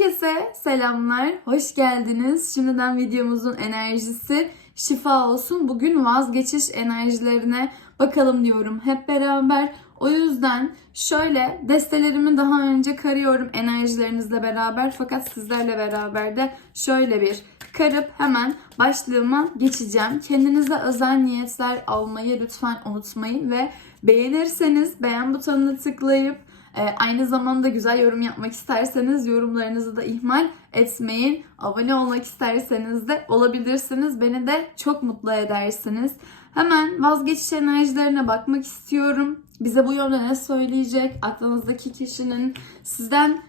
Herkese selamlar, hoş geldiniz. Şimdiden videomuzun enerjisi şifa olsun. Bugün vazgeçiş enerjilerine bakalım diyorum hep beraber. O yüzden şöyle destelerimi daha önce karıyorum enerjilerinizle beraber. Fakat sizlerle beraber de şöyle bir karıp hemen başlığıma geçeceğim. Kendinize özel niyetler almayı lütfen unutmayın ve beğenirseniz beğen butonuna tıklayıp e, aynı zamanda güzel yorum yapmak isterseniz yorumlarınızı da ihmal etmeyin. Abone olmak isterseniz de olabilirsiniz. Beni de çok mutlu edersiniz. Hemen vazgeçiş enerjilerine bakmak istiyorum. Bize bu yönde ne söyleyecek? Aklınızdaki kişinin sizden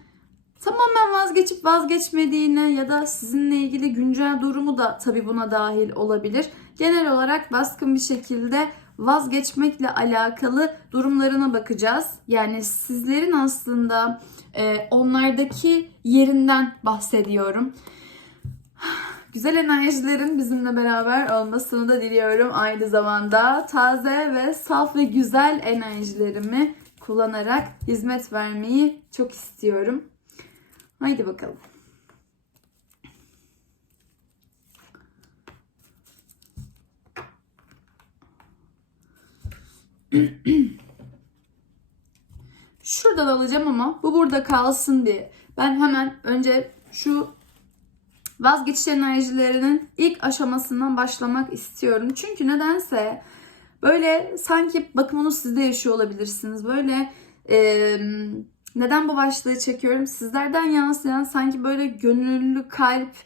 tamamen vazgeçip vazgeçmediğine ya da sizinle ilgili güncel durumu da tabii buna dahil olabilir. Genel olarak baskın bir şekilde vazgeçmekle alakalı durumlarına bakacağız. Yani sizlerin aslında e, onlardaki yerinden bahsediyorum. Güzel enerjilerin bizimle beraber olmasını da diliyorum. Aynı zamanda taze ve saf ve güzel enerjilerimi kullanarak hizmet vermeyi çok istiyorum. Haydi bakalım. Şuradan alacağım ama bu burada kalsın diye. Ben hemen önce şu vazgeçiş enerjilerinin ilk aşamasından başlamak istiyorum. Çünkü nedense böyle sanki bakın bunu siz de yaşıyor olabilirsiniz. Böyle e, neden bu başlığı çekiyorum? Sizlerden yansıyan sanki böyle gönüllü kalp,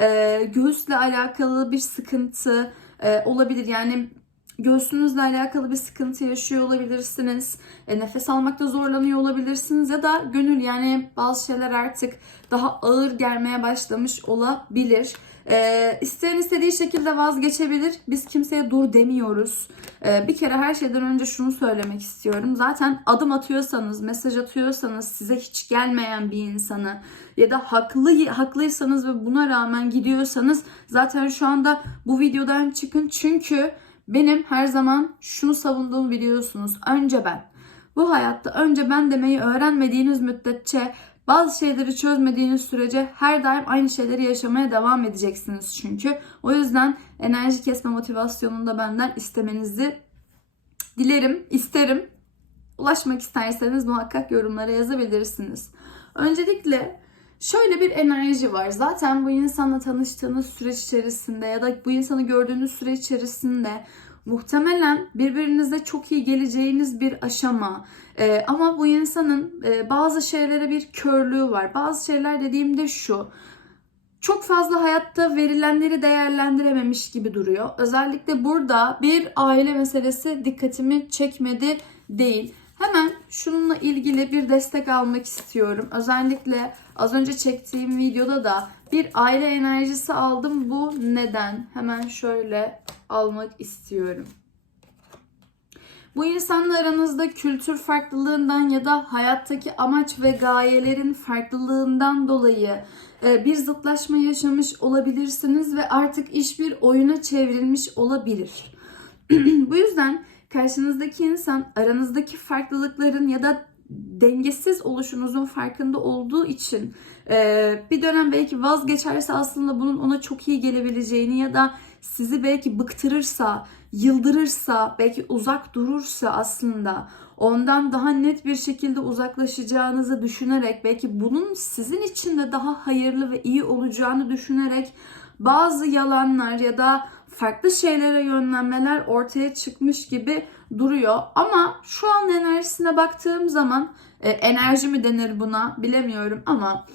e, göğüsle alakalı bir sıkıntı e, olabilir. Yani göğsünüzle alakalı bir sıkıntı yaşıyor olabilirsiniz. E, nefes almakta zorlanıyor olabilirsiniz ya da gönül yani bazı şeyler artık daha ağır gelmeye başlamış olabilir. E, isteyen istediği şekilde vazgeçebilir. Biz kimseye dur demiyoruz. E, bir kere her şeyden önce şunu söylemek istiyorum. Zaten adım atıyorsanız, mesaj atıyorsanız size hiç gelmeyen bir insanı ya da haklı haklıysanız ve buna rağmen gidiyorsanız zaten şu anda bu videodan çıkın çünkü benim her zaman şunu savunduğumu biliyorsunuz. Önce ben. Bu hayatta önce ben demeyi öğrenmediğiniz müddetçe bazı şeyleri çözmediğiniz sürece her daim aynı şeyleri yaşamaya devam edeceksiniz çünkü. O yüzden enerji kesme motivasyonunda benden istemenizi dilerim, isterim. Ulaşmak isterseniz muhakkak yorumlara yazabilirsiniz. Öncelikle şöyle bir enerji var. Zaten bu insanla tanıştığınız süreç içerisinde ya da bu insanı gördüğünüz süreç içerisinde muhtemelen birbirinize çok iyi geleceğiniz bir aşama. Ee, ama bu insanın e, bazı şeylere bir körlüğü var. Bazı şeyler dediğimde şu. Çok fazla hayatta verilenleri değerlendirememiş gibi duruyor. Özellikle burada bir aile meselesi dikkatimi çekmedi değil. Hemen şununla ilgili bir destek almak istiyorum. Özellikle az önce çektiğim videoda da bir aile enerjisi aldım. Bu neden? Hemen şöyle almak istiyorum. Bu insanla aranızda kültür farklılığından ya da hayattaki amaç ve gayelerin farklılığından dolayı e, bir zıtlaşma yaşamış olabilirsiniz ve artık iş bir oyuna çevrilmiş olabilir. Bu yüzden karşınızdaki insan aranızdaki farklılıkların ya da dengesiz oluşunuzun farkında olduğu için e, bir dönem belki vazgeçerse aslında bunun ona çok iyi gelebileceğini ya da sizi belki bıktırırsa, yıldırırsa, belki uzak durursa aslında ondan daha net bir şekilde uzaklaşacağınızı düşünerek belki bunun sizin için de daha hayırlı ve iyi olacağını düşünerek bazı yalanlar ya da farklı şeylere yönlenmeler ortaya çıkmış gibi duruyor. Ama şu an enerjisine baktığım zaman e, enerji mi denir buna bilemiyorum ama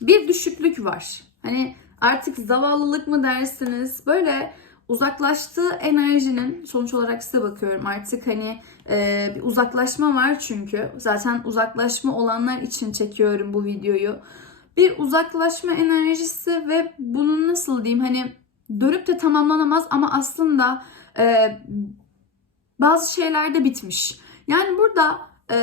bir düşüklük var. Hani artık zavallılık mı dersiniz? Böyle uzaklaştığı enerjinin sonuç olarak size bakıyorum artık hani e, bir uzaklaşma var çünkü zaten uzaklaşma olanlar için çekiyorum bu videoyu. Bir uzaklaşma enerjisi ve bunun nasıl diyeyim hani dönüp de tamamlanamaz ama aslında e, bazı şeyler de bitmiş. Yani burada e,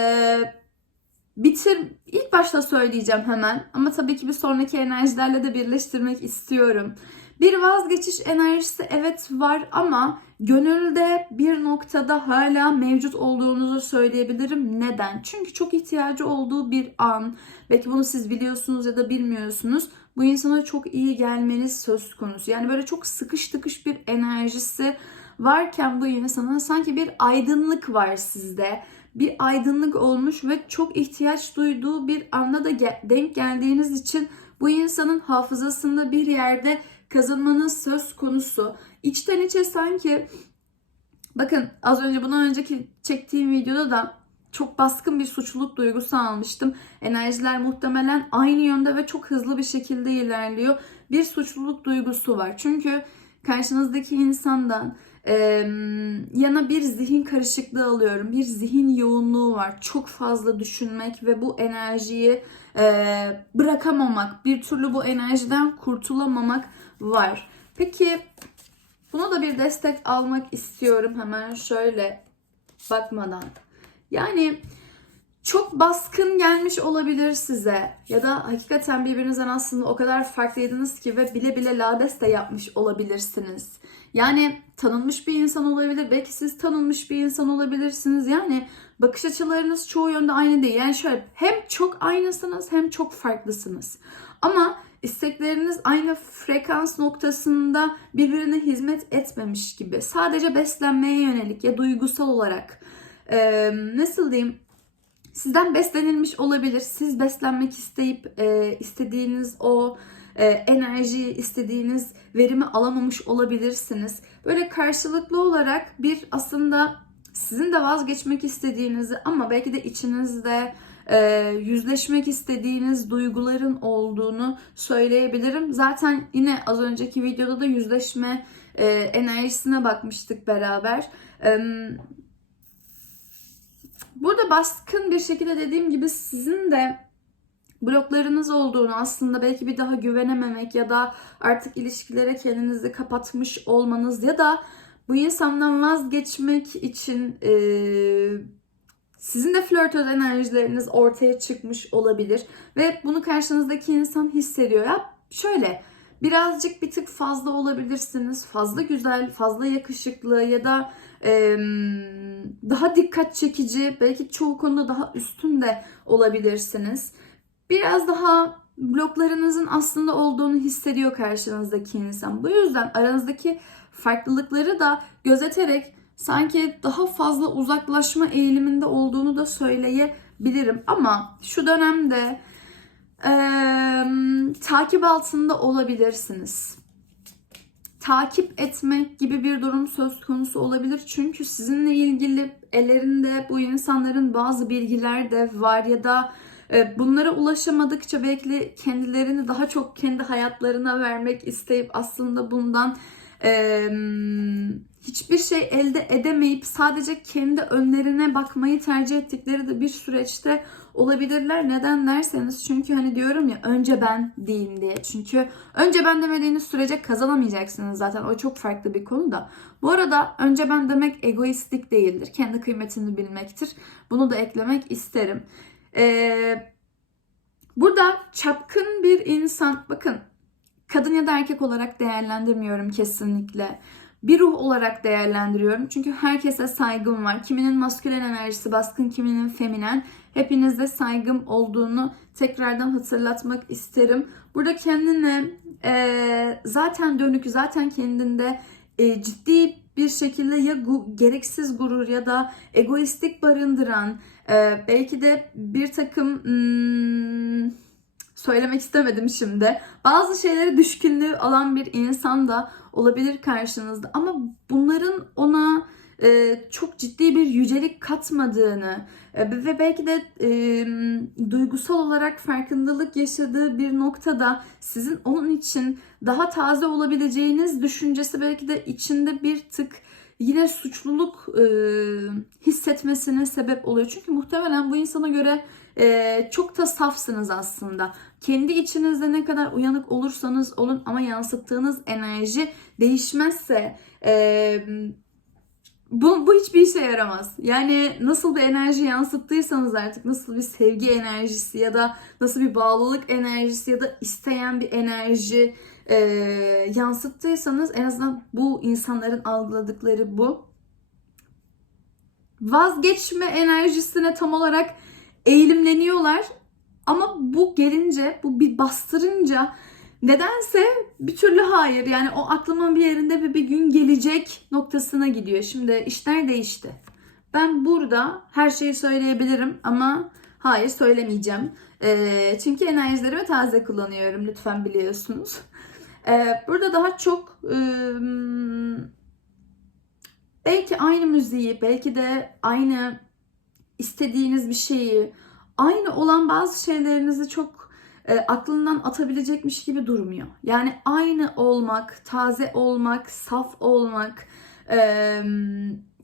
bitir ilk başta söyleyeceğim hemen ama tabii ki bir sonraki enerjilerle de birleştirmek istiyorum. Bir vazgeçiş enerjisi evet var ama gönülde bir noktada hala mevcut olduğunuzu söyleyebilirim. Neden? Çünkü çok ihtiyacı olduğu bir an. Belki bunu siz biliyorsunuz ya da bilmiyorsunuz. Bu insana çok iyi gelmeniz söz konusu. Yani böyle çok sıkış tıkış bir enerjisi varken bu insanın sanki bir aydınlık var sizde. Bir aydınlık olmuş ve çok ihtiyaç duyduğu bir anda da denk geldiğiniz için bu insanın hafızasında bir yerde kazanmanız söz konusu. İçten içe sanki bakın az önce bundan önceki çektiğim videoda da çok baskın bir suçluluk duygusu almıştım. Enerjiler muhtemelen aynı yönde ve çok hızlı bir şekilde ilerliyor. Bir suçluluk duygusu var. Çünkü karşınızdaki insandan e, yana bir zihin karışıklığı alıyorum. Bir zihin yoğunluğu var. Çok fazla düşünmek ve bu enerjiyi e, bırakamamak, bir türlü bu enerjiden kurtulamamak var. Peki buna da bir destek almak istiyorum hemen şöyle bakmadan. Yani çok baskın gelmiş olabilir size ya da hakikaten birbirinizden aslında o kadar farklıydınız ki ve bile bile lades de yapmış olabilirsiniz. Yani tanınmış bir insan olabilir. Belki siz tanınmış bir insan olabilirsiniz. Yani bakış açılarınız çoğu yönde aynı değil. Yani şöyle hem çok aynısınız hem çok farklısınız. Ama istekleriniz aynı frekans noktasında birbirine hizmet etmemiş gibi. Sadece beslenmeye yönelik ya duygusal olarak e, nasıl diyeyim sizden beslenilmiş olabilir. Siz beslenmek isteyip e, istediğiniz o e, enerjiyi, istediğiniz verimi alamamış olabilirsiniz. Böyle karşılıklı olarak bir aslında sizin de vazgeçmek istediğinizi ama belki de içinizde e, yüzleşmek istediğiniz duyguların olduğunu söyleyebilirim. Zaten yine az önceki videoda da yüzleşme e, enerjisine bakmıştık beraber. E, burada baskın bir şekilde dediğim gibi sizin de bloklarınız olduğunu aslında belki bir daha güvenememek ya da artık ilişkilere kendinizi kapatmış olmanız ya da bu insandan vazgeçmek için e, sizin de flörtöz enerjileriniz ortaya çıkmış olabilir ve bunu karşınızdaki insan hissediyor. Ya şöyle birazcık bir tık fazla olabilirsiniz. Fazla güzel, fazla yakışıklı ya da e, daha dikkat çekici, belki çoğu konuda daha üstün de olabilirsiniz. Biraz daha bloklarınızın aslında olduğunu hissediyor karşınızdaki insan. Bu yüzden aranızdaki farklılıkları da gözeterek sanki daha fazla uzaklaşma eğiliminde olduğunu da söyleyebilirim. Ama şu dönemde e, takip altında olabilirsiniz. Takip etmek gibi bir durum söz konusu olabilir. Çünkü sizinle ilgili ellerinde bu insanların bazı bilgiler de var ya da bunlara ulaşamadıkça belki kendilerini daha çok kendi hayatlarına vermek isteyip aslında bundan hiçbir şey elde edemeyip sadece kendi önlerine bakmayı tercih ettikleri de bir süreçte olabilirler. Neden derseniz çünkü hani diyorum ya önce ben diyeyim diye. Çünkü önce ben demediğiniz sürece kazanamayacaksınız zaten. O çok farklı bir konu da. Bu arada önce ben demek egoistlik değildir. Kendi kıymetini bilmektir. Bunu da eklemek isterim. Ee, burada çapkın bir insan bakın kadın ya da erkek olarak değerlendirmiyorum kesinlikle. Bir ruh olarak değerlendiriyorum. Çünkü herkese saygım var. Kiminin maskülen enerjisi baskın, kiminin feminen. Hepinizde saygım olduğunu tekrardan hatırlatmak isterim. Burada kendine e, zaten dönük, zaten kendinde e, ciddi bir şekilde ya gereksiz gurur ya da egoistik barındıran e, belki de bir takım hmm, söylemek istemedim şimdi. Bazı şeylere düşkünlüğü olan bir insan da olabilir karşınızda ama bunların ona e, çok ciddi bir yücelik katmadığını e, ve belki de e, duygusal olarak farkındalık yaşadığı bir noktada sizin onun için daha taze olabileceğiniz düşüncesi belki de içinde bir tık yine suçluluk e, hissetmesine sebep oluyor. Çünkü muhtemelen bu insana göre e, çok da safsınız aslında. Kendi içinizde ne kadar uyanık olursanız olun ama yansıttığınız enerji değişmezse e, bu, bu hiçbir işe yaramaz. Yani nasıl bir enerji yansıttıysanız artık nasıl bir sevgi enerjisi ya da nasıl bir bağlılık enerjisi ya da isteyen bir enerji e, yansıttıysanız en azından bu insanların algıladıkları bu. Vazgeçme enerjisine tam olarak eğilimleniyorlar. Ama bu gelince, bu bir bastırınca nedense bir türlü hayır. Yani o aklımın bir yerinde bir, bir gün gelecek noktasına gidiyor. Şimdi işler değişti. Ben burada her şeyi söyleyebilirim ama hayır söylemeyeceğim. Ee, çünkü enerjilerimi taze kullanıyorum lütfen biliyorsunuz. Ee, burada daha çok belki aynı müziği, belki de aynı istediğiniz bir şeyi, aynı olan bazı şeylerinizi çok e, aklından atabilecekmiş gibi durmuyor. Yani aynı olmak, taze olmak, saf olmak.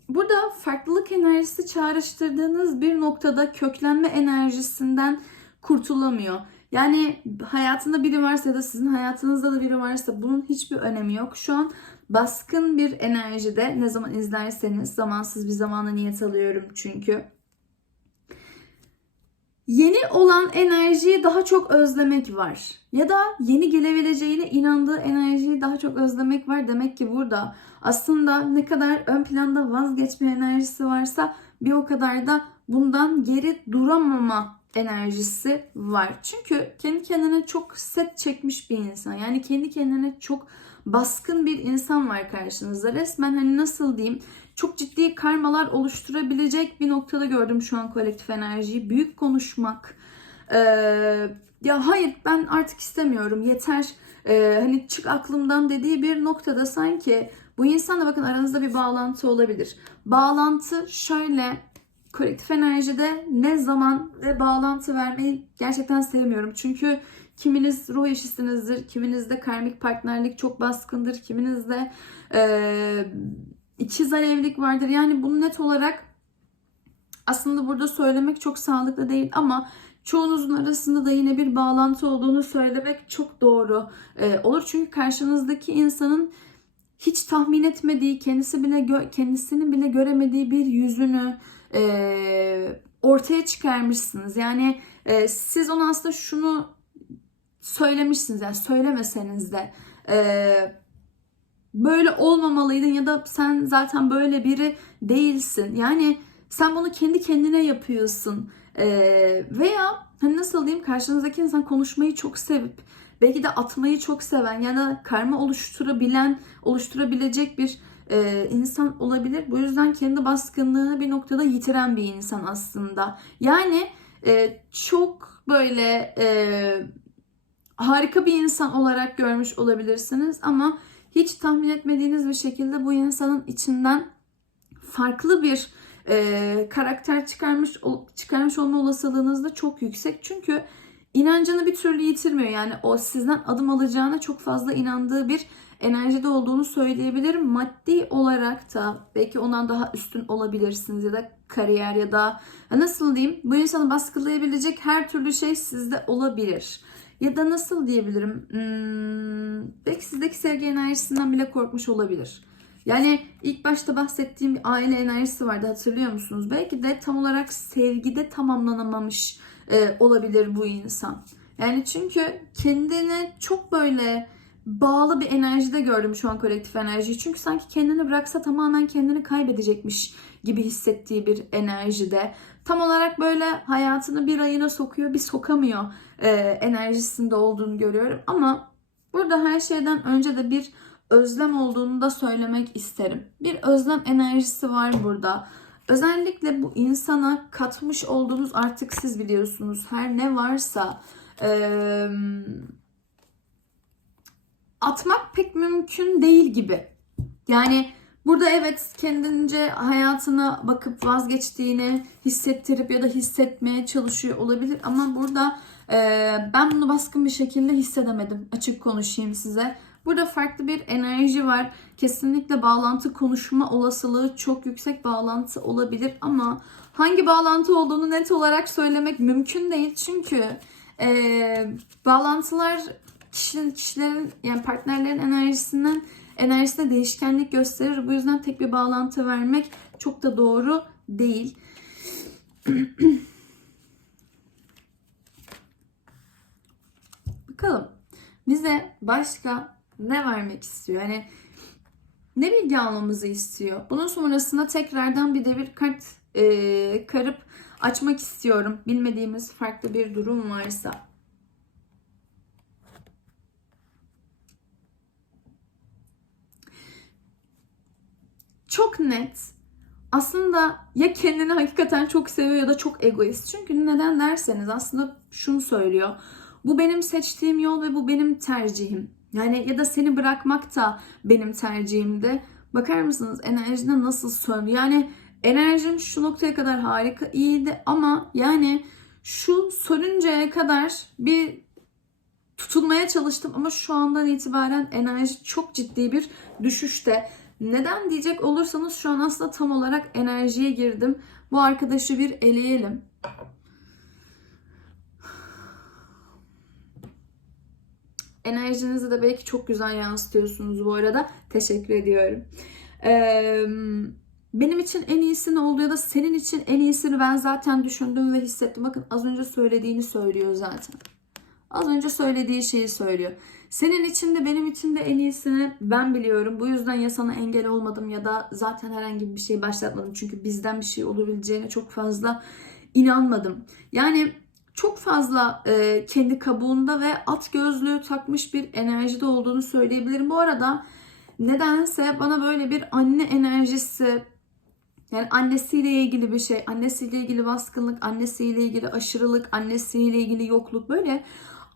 burada farklılık enerjisi çağrıştırdığınız bir noktada köklenme enerjisinden kurtulamıyor. Yani hayatında biri varsa ya da sizin hayatınızda da biri varsa bunun hiçbir önemi yok. Şu an baskın bir enerjide ne zaman izlerseniz zamansız bir zamana niyet alıyorum çünkü. Yeni olan enerjiyi daha çok özlemek var. Ya da yeni gelebileceğine inandığı enerjiyi daha çok özlemek var. Demek ki burada aslında ne kadar ön planda vazgeçme enerjisi varsa bir o kadar da bundan geri duramama enerjisi var. Çünkü kendi kendine çok set çekmiş bir insan. Yani kendi kendine çok baskın bir insan var karşınızda. Resmen hani nasıl diyeyim çok ciddi karmalar oluşturabilecek bir noktada gördüm şu an kolektif enerjiyi. Büyük konuşmak. Ee, ya hayır ben artık istemiyorum yeter. Ee, hani çık aklımdan dediği bir noktada sanki bu insanla bakın aranızda bir bağlantı olabilir. Bağlantı şöyle kolektif enerjide ne zaman ve bağlantı vermeyi gerçekten sevmiyorum. Çünkü kiminiz ruh eşisinizdir, kiminizde karmik partnerlik çok baskındır, kiminizde e, ikizler evlilik vardır. Yani bunu net olarak aslında burada söylemek çok sağlıklı değil ama çoğunuzun arasında da yine bir bağlantı olduğunu söylemek çok doğru e, olur. Çünkü karşınızdaki insanın hiç tahmin etmediği, kendisi bile kendisini bile göremediği bir yüzünü e, ortaya çıkarmışsınız. Yani e, siz ona aslında şunu söylemişsiniz yani söylemeseniz de e, böyle olmamalıydın ya da sen zaten böyle biri değilsin. Yani sen bunu kendi kendine yapıyorsun. E, veya hani nasıl diyeyim karşınızdaki insan konuşmayı çok sevip belki de atmayı çok seven ya da karma oluşturabilen, oluşturabilecek bir e, insan olabilir. Bu yüzden kendi baskınlığını bir noktada yitiren bir insan aslında. Yani e, çok böyle e, harika bir insan olarak görmüş olabilirsiniz ama hiç tahmin etmediğiniz bir şekilde bu insanın içinden farklı bir e, karakter çıkarmış çıkarmış olma olasılığınız da çok yüksek. Çünkü inancını bir türlü yitirmiyor. Yani o sizden adım alacağına çok fazla inandığı bir enerjide olduğunu söyleyebilirim. Maddi olarak da belki ondan daha üstün olabilirsiniz ya da kariyer ya da nasıl diyeyim bu insanı baskılayabilecek her türlü şey sizde olabilir. Ya da nasıl diyebilirim? Hmm, belki sizdeki sevgi enerjisinden bile korkmuş olabilir. Yani ilk başta bahsettiğim bir aile enerjisi vardı hatırlıyor musunuz? Belki de tam olarak sevgide tamamlanamamış e, olabilir bu insan. Yani çünkü kendine çok böyle bağlı bir enerjide gördüm şu an kolektif enerjiyi. Çünkü sanki kendini bıraksa tamamen kendini kaybedecekmiş gibi hissettiği bir enerjide. Tam olarak böyle hayatını bir ayına sokuyor, bir sokamıyor e, enerjisinde olduğunu görüyorum. Ama burada her şeyden önce de bir özlem olduğunu da söylemek isterim. Bir özlem enerjisi var burada. Özellikle bu insana katmış olduğunuz artık siz biliyorsunuz her ne varsa e, atmak pek mümkün değil gibi. Yani burada evet kendince hayatına bakıp vazgeçtiğini hissettirip ya da hissetmeye çalışıyor olabilir ama burada e, ben bunu baskın bir şekilde hissedemedim. Açık konuşayım size. Burada farklı bir enerji var. Kesinlikle bağlantı konuşma olasılığı çok yüksek bağlantı olabilir ama hangi bağlantı olduğunu net olarak söylemek mümkün değil. Çünkü e, bağlantılar kişilerin, kişilerin yani partnerlerin enerjisinden enerjisinde değişkenlik gösterir. Bu yüzden tek bir bağlantı vermek çok da doğru değil. Bakalım bize başka ne vermek istiyor? Yani ne bilgi almamızı istiyor? Bunun sonrasında tekrardan bir de bir kart e, karıp açmak istiyorum. Bilmediğimiz farklı bir durum varsa. Çok net. Aslında ya kendini hakikaten çok seviyor ya da çok egoist. Çünkü neden derseniz aslında şunu söylüyor. Bu benim seçtiğim yol ve bu benim tercihim. Yani ya da seni bırakmak da benim tercihimdi. Bakar mısınız enerjide nasıl söndü? Yani enerjim şu noktaya kadar harika iyiydi ama yani şu sönünceye kadar bir tutunmaya çalıştım ama şu andan itibaren enerji çok ciddi bir düşüşte. Neden diyecek olursanız şu an aslında tam olarak enerjiye girdim. Bu arkadaşı bir eleyelim. Enerjinizi de belki çok güzel yansıtıyorsunuz bu arada. Teşekkür ediyorum. Ee, benim için en iyisini oldu ya da senin için en iyisini ben zaten düşündüm ve hissettim. Bakın az önce söylediğini söylüyor zaten. Az önce söylediği şeyi söylüyor. Senin için de benim için de en iyisini ben biliyorum. Bu yüzden ya sana engel olmadım ya da zaten herhangi bir şey başlatmadım. Çünkü bizden bir şey olabileceğine çok fazla inanmadım. Yani çok fazla e, kendi kabuğunda ve at gözlüğü takmış bir enerjide olduğunu söyleyebilirim. Bu arada nedense bana böyle bir anne enerjisi yani annesiyle ilgili bir şey, annesiyle ilgili baskınlık, annesiyle ilgili aşırılık, annesiyle ilgili yokluk böyle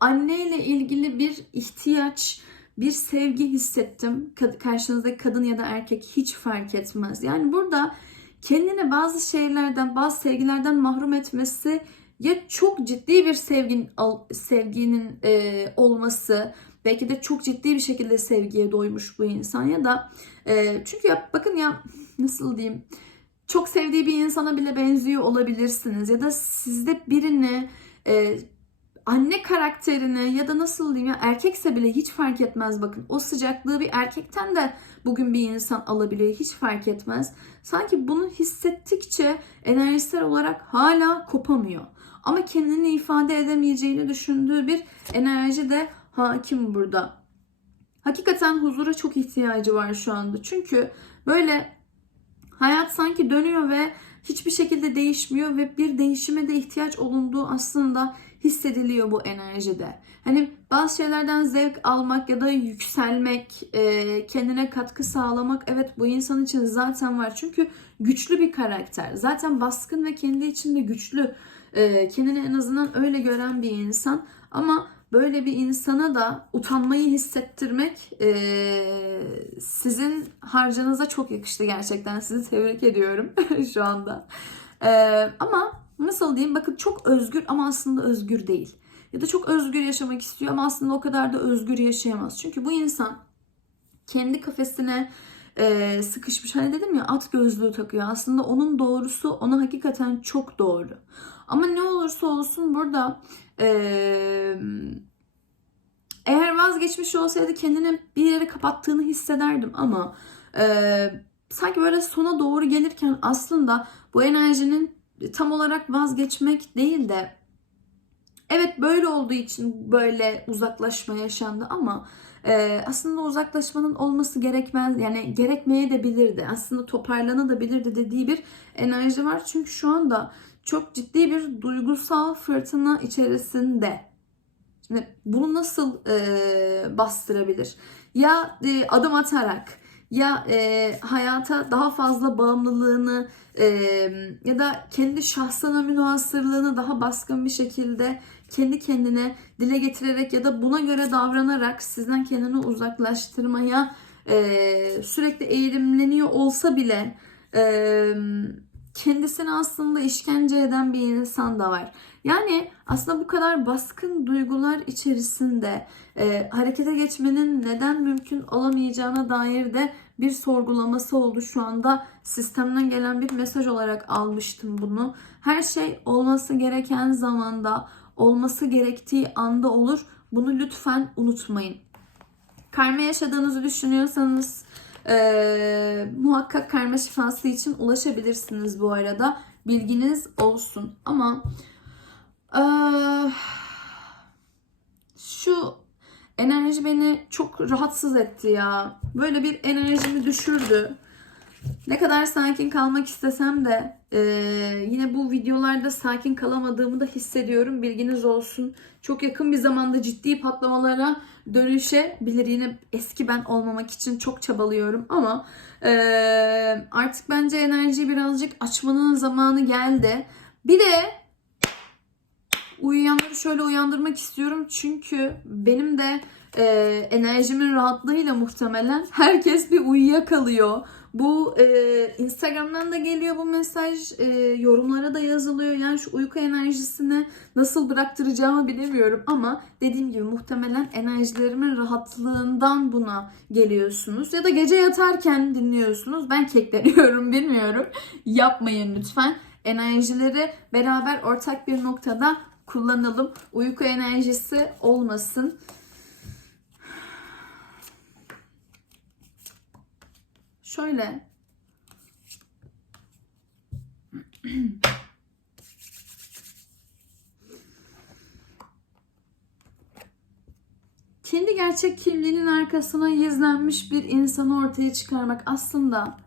anneyle ilgili bir ihtiyaç, bir sevgi hissettim. Karşınızdaki kadın ya da erkek hiç fark etmez. Yani burada kendini bazı şeylerden, bazı sevgilerden mahrum etmesi ya çok ciddi bir sevgin, sevginin e, olması, belki de çok ciddi bir şekilde sevgiye doymuş bu insan ya da e, çünkü ya bakın ya nasıl diyeyim çok sevdiği bir insana bile benziyor olabilirsiniz ya da sizde birini e, anne karakterini ya da nasıl diyeyim ya erkekse bile hiç fark etmez bakın. O sıcaklığı bir erkekten de bugün bir insan alabiliyor hiç fark etmez. Sanki bunu hissettikçe enerjisel olarak hala kopamıyor. Ama kendini ifade edemeyeceğini düşündüğü bir enerji de hakim burada. Hakikaten huzura çok ihtiyacı var şu anda. Çünkü böyle hayat sanki dönüyor ve hiçbir şekilde değişmiyor ve bir değişime de ihtiyaç olunduğu aslında hissediliyor bu enerjide. Hani bazı şeylerden zevk almak ya da yükselmek, e, kendine katkı sağlamak evet bu insan için zaten var. Çünkü güçlü bir karakter. Zaten baskın ve kendi içinde güçlü. E, kendini en azından öyle gören bir insan. Ama böyle bir insana da utanmayı hissettirmek e, sizin harcanıza çok yakıştı gerçekten. Sizi tebrik ediyorum şu anda. Ama nasıl diyeyim bakın çok özgür ama aslında özgür değil. Ya da çok özgür yaşamak istiyor ama aslında o kadar da özgür yaşayamaz. Çünkü bu insan kendi kafesine e, sıkışmış. Hani dedim ya at gözlüğü takıyor. Aslında onun doğrusu ona hakikaten çok doğru. Ama ne olursa olsun burada e, eğer vazgeçmiş olsaydı kendini bir yere kapattığını hissederdim ama e, sanki böyle sona doğru gelirken aslında bu enerjinin tam olarak vazgeçmek değil de evet böyle olduğu için böyle uzaklaşma yaşandı ama e, aslında uzaklaşmanın olması gerekmez yani gerekmeye de bilirdi. Aslında toparlanabilirdi dediği bir enerji var. Çünkü şu anda çok ciddi bir duygusal fırtına içerisinde. Şimdi bunu nasıl e, bastırabilir? Ya e, adım atarak ya e, hayata daha fazla bağımlılığını e, ya da kendi şahsına münasırlığını daha baskın bir şekilde kendi kendine dile getirerek ya da buna göre davranarak sizden kendini uzaklaştırmaya e, sürekli eğilimleniyor olsa bile e, kendisini aslında işkence eden bir insan da var. Yani aslında bu kadar baskın duygular içerisinde e, harekete geçmenin neden mümkün olamayacağına dair de bir sorgulaması oldu şu anda. Sistemden gelen bir mesaj olarak almıştım bunu. Her şey olması gereken zamanda, olması gerektiği anda olur. Bunu lütfen unutmayın. karma yaşadığınızı düşünüyorsanız e, muhakkak karma şifası için ulaşabilirsiniz bu arada. Bilginiz olsun. Ama e, şu enerji beni çok rahatsız etti ya. Böyle bir enerjimi düşürdü. Ne kadar sakin kalmak istesem de e, yine bu videolarda sakin kalamadığımı da hissediyorum. Bilginiz olsun. Çok yakın bir zamanda ciddi patlamalara dönüşebilir. Yine eski ben olmamak için çok çabalıyorum ama e, artık bence enerjiyi birazcık açmanın zamanı geldi. Bir de uyuyanları şöyle uyandırmak istiyorum çünkü benim de e, enerjimin rahatlığıyla muhtemelen herkes bir uyuyakalıyor. Bu e, Instagram'dan da geliyor bu mesaj, e, yorumlara da yazılıyor. Yani şu uyku enerjisini nasıl bıraktıracağımı bilemiyorum ama dediğim gibi muhtemelen enerjilerimin rahatlığından buna geliyorsunuz. Ya da gece yatarken dinliyorsunuz. Ben kekleniyorum bilmiyorum. Yapmayın lütfen. Enerjileri beraber ortak bir noktada kullanalım. Uyku enerjisi olmasın. Şöyle. Kendi gerçek kimliğinin arkasına gizlenmiş bir insanı ortaya çıkarmak aslında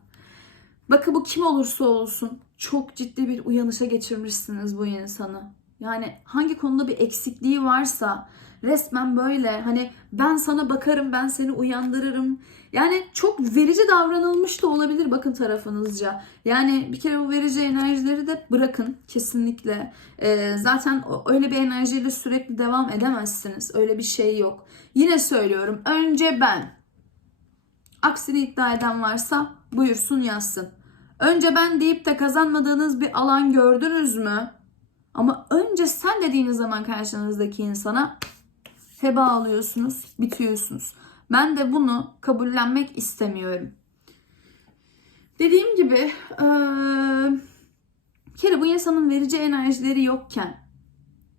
bakın bu kim olursa olsun çok ciddi bir uyanışa geçirmişsiniz bu insanı. Yani hangi konuda bir eksikliği varsa resmen böyle hani ben sana bakarım ben seni uyandırırım. Yani çok verici davranılmış da olabilir bakın tarafınızca. Yani bir kere bu verici enerjileri de bırakın kesinlikle. Ee, zaten öyle bir enerjiyle sürekli devam edemezsiniz. Öyle bir şey yok. Yine söylüyorum önce ben. Aksini iddia eden varsa buyursun yazsın. Önce ben deyip de kazanmadığınız bir alan gördünüz mü? Ama önce sen dediğiniz zaman karşınızdaki insana heba alıyorsunuz, bitiyorsunuz. Ben de bunu kabullenmek istemiyorum. Dediğim gibi bir kere bu insanın verici enerjileri yokken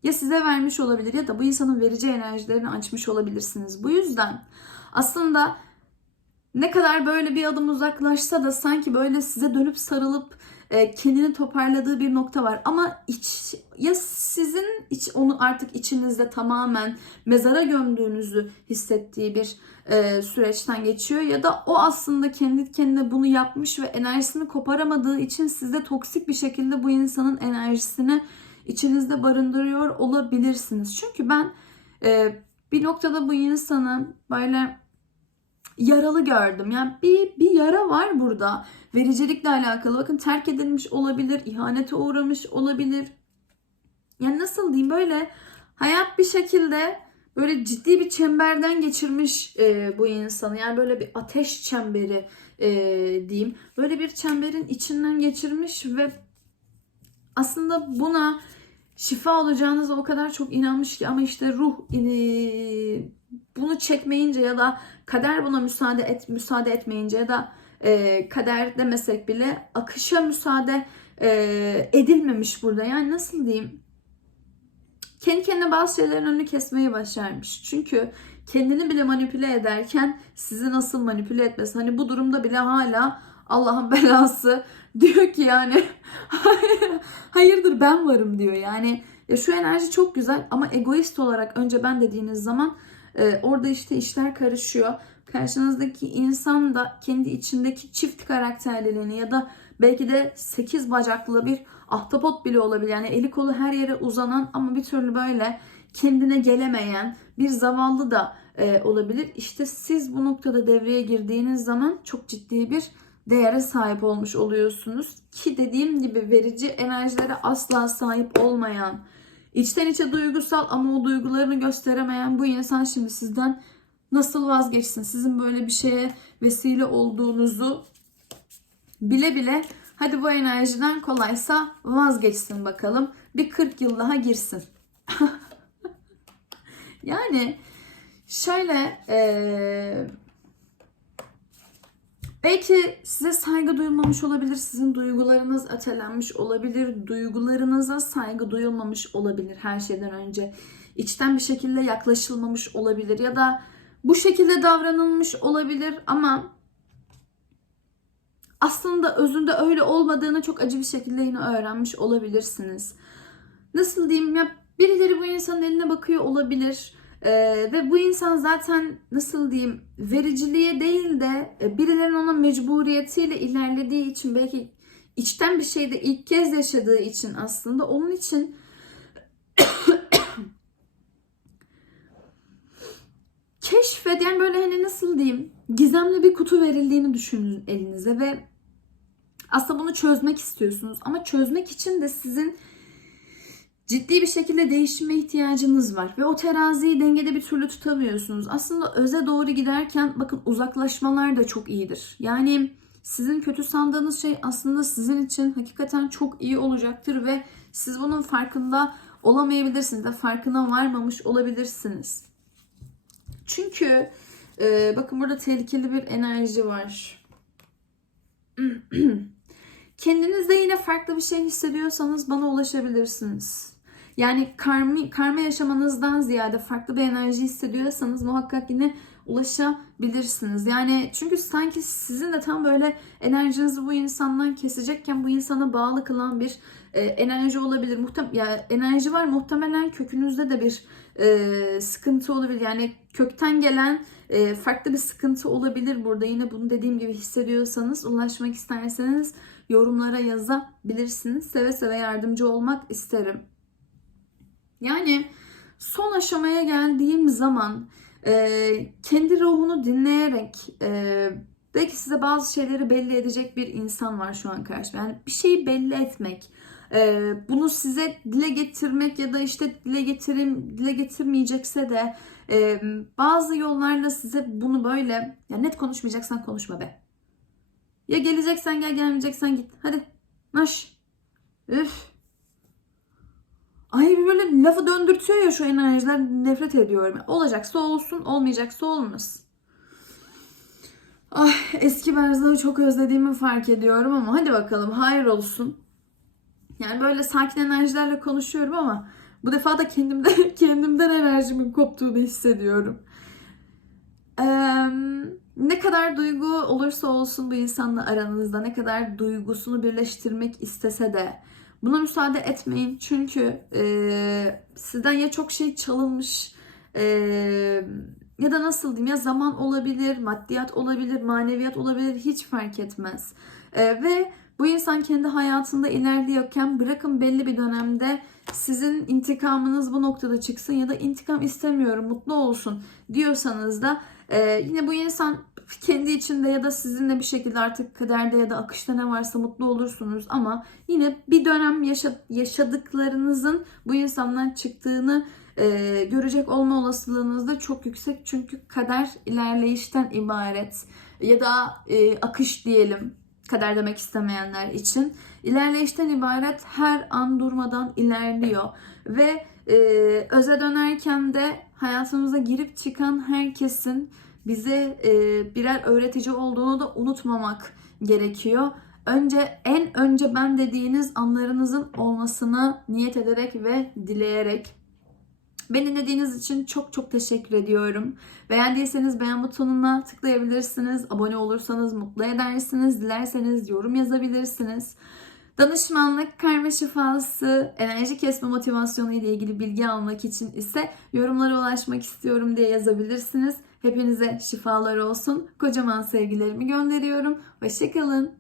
ya size vermiş olabilir ya da bu insanın verici enerjilerini açmış olabilirsiniz. Bu yüzden aslında ne kadar böyle bir adım uzaklaşsa da sanki böyle size dönüp sarılıp e, kendini toparladığı bir nokta var. Ama iç ya sizin iç onu artık içinizde tamamen mezara gömdüğünüzü hissettiği bir e, süreçten geçiyor ya da o aslında kendi kendine bunu yapmış ve enerjisini koparamadığı için sizde toksik bir şekilde bu insanın enerjisini içinizde barındırıyor olabilirsiniz. Çünkü ben e, bir noktada bu insanı böyle yaralı gördüm. Yani bir, bir yara var burada. Vericilikle alakalı. Bakın terk edilmiş olabilir, ihanete uğramış olabilir. Yani nasıl diyeyim böyle hayat bir şekilde böyle ciddi bir çemberden geçirmiş e, bu insanı. Yani böyle bir ateş çemberi e, diyeyim. Böyle bir çemberin içinden geçirmiş ve aslında buna şifa olacağınıza o kadar çok inanmış ki ama işte ruh e, bunu çekmeyince ya da kader buna müsaade et müsaade etmeyince ya da e, kader demesek bile akışa müsaade e, edilmemiş burada. Yani nasıl diyeyim? Kendi kendine bazı şeylerin önünü kesmeyi başarmış. Çünkü kendini bile manipüle ederken sizi nasıl manipüle etmesi. Hani bu durumda bile hala Allah'ın belası diyor ki yani hayırdır ben varım diyor. Yani ya şu enerji çok güzel ama egoist olarak önce ben dediğiniz zaman e, orada işte işler karışıyor. Karşınızdaki insan da kendi içindeki çift karakterliliğini ya da belki de sekiz bacaklı bir ahtapot bile olabilir. Yani eli kolu her yere uzanan ama bir türlü böyle kendine gelemeyen bir zavallı da e, olabilir. İşte siz bu noktada devreye girdiğiniz zaman çok ciddi bir değere sahip olmuş oluyorsunuz. Ki dediğim gibi verici enerjilere asla sahip olmayan, içten içe duygusal ama o duygularını gösteremeyen bu insan şimdi sizden nasıl vazgeçsin? Sizin böyle bir şeye vesile olduğunuzu bile bile hadi bu enerjiden kolaysa vazgeçsin bakalım. Bir 40 yıl daha girsin. yani şöyle eee Belki size saygı duyulmamış olabilir, sizin duygularınız ötelenmiş olabilir, duygularınıza saygı duyulmamış olabilir her şeyden önce. İçten bir şekilde yaklaşılmamış olabilir ya da bu şekilde davranılmış olabilir ama aslında özünde öyle olmadığını çok acı bir şekilde yine öğrenmiş olabilirsiniz. Nasıl diyeyim ya birileri bu insanın eline bakıyor olabilir. Ee, ve bu insan zaten nasıl diyeyim vericiliğe değil de e, birilerinin ona mecburiyetiyle ilerlediği için belki içten bir şeyde ilk kez yaşadığı için aslında onun için keşfet yani böyle hani nasıl diyeyim gizemli bir kutu verildiğini düşünün elinize ve aslında bunu çözmek istiyorsunuz. Ama çözmek için de sizin ciddi bir şekilde değişime ihtiyacınız var ve o teraziyi dengede bir türlü tutamıyorsunuz. Aslında öze doğru giderken bakın uzaklaşmalar da çok iyidir. Yani sizin kötü sandığınız şey aslında sizin için hakikaten çok iyi olacaktır ve siz bunun farkında olamayabilirsiniz ve farkına varmamış olabilirsiniz. Çünkü e, bakın burada tehlikeli bir enerji var. Kendinizde yine farklı bir şey hissediyorsanız bana ulaşabilirsiniz. Yani karmi, karma yaşamanızdan ziyade farklı bir enerji hissediyorsanız muhakkak yine ulaşabilirsiniz. Yani çünkü sanki sizin de tam böyle enerjinizi bu insandan kesecekken bu insana bağlı kılan bir e, enerji olabilir. Muhtem ya enerji var muhtemelen kökünüzde de bir e, sıkıntı olabilir. Yani kökten gelen e, farklı bir sıkıntı olabilir burada. Yine bunu dediğim gibi hissediyorsanız ulaşmak isterseniz yorumlara yazabilirsiniz. Seve seve yardımcı olmak isterim. Yani son aşamaya geldiğim zaman e, kendi ruhunu dinleyerek e, belki size bazı şeyleri belli edecek bir insan var şu an karşımda. Yani bir şeyi belli etmek, e, bunu size dile getirmek ya da işte dile getirim dile getirmeyecekse de e, bazı yollarla size bunu böyle ya net konuşmayacaksan konuşma be. Ya geleceksen gel gelmeyeceksen git. Hadi. Naş. Üf. Ay böyle lafı döndürtüyor ya şu enerjiler nefret ediyorum. Olacaksa olsun, olmayacaksa olmaz. Ay eski Berza'yı çok özlediğimi fark ediyorum ama hadi bakalım hayır olsun. Yani böyle sakin enerjilerle konuşuyorum ama bu defa da kendimde kendimden enerjimin koptuğunu hissediyorum. Ee, ne kadar duygu olursa olsun bu insanla aranızda ne kadar duygusunu birleştirmek istese de buna müsaade etmeyin. Çünkü e, sizden ya çok şey çalınmış e, ya da nasıl diyeyim ya zaman olabilir, maddiyat olabilir, maneviyat olabilir hiç fark etmez. E, ve bu insan kendi hayatında ilerliyorken bırakın belli bir dönemde sizin intikamınız bu noktada çıksın ya da intikam istemiyorum mutlu olsun diyorsanız da e, yine bu insan kendi içinde ya da sizinle bir şekilde artık kaderde ya da akışta ne varsa mutlu olursunuz. Ama yine bir dönem yaşa- yaşadıklarınızın bu insandan çıktığını e, görecek olma olasılığınız da çok yüksek. Çünkü kader ilerleyişten ibaret. Ya da e, akış diyelim kader demek istemeyenler için. İlerleyişten ibaret her an durmadan ilerliyor. Ve e, öze dönerken de hayatımıza girip çıkan herkesin bize e, birer öğretici olduğunu da unutmamak gerekiyor. Önce en önce ben dediğiniz anlarınızın olmasını niyet ederek ve dileyerek Beni dinlediğiniz için çok çok teşekkür ediyorum. Beğendiyseniz beğen butonuna tıklayabilirsiniz. Abone olursanız mutlu edersiniz. Dilerseniz yorum yazabilirsiniz. Danışmanlık, karma şifası, enerji kesme motivasyonu ile ilgili bilgi almak için ise yorumlara ulaşmak istiyorum diye yazabilirsiniz. Hepinize şifalar olsun. Kocaman sevgilerimi gönderiyorum. Hoşçakalın.